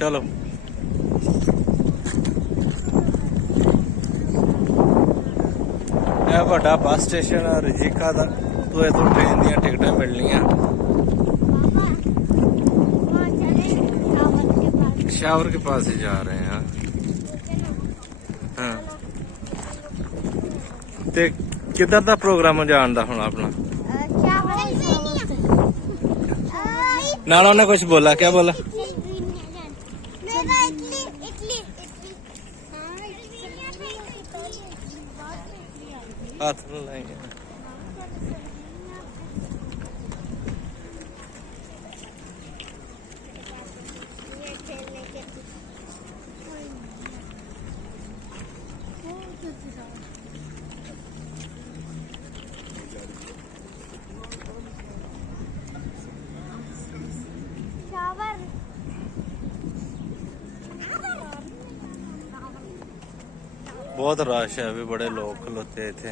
चलो ਇਹ ਵੱਡਾ ਬੱਸ ਸਟੇਸ਼ਨ ਰਜੀਕਾ ਦਾ। तो इतो ट्रेन दी टिकटा मिलनियां। शावर के पास ही जा रहे हैं। हाँ ते किधर दा प्रोग्राम जान दा हुण अपना? नाला ने कुछ बोला, क्या बोला? हाथ में लाएंगे। बहुत रश है, अभी बड़े लोग खलोते थे।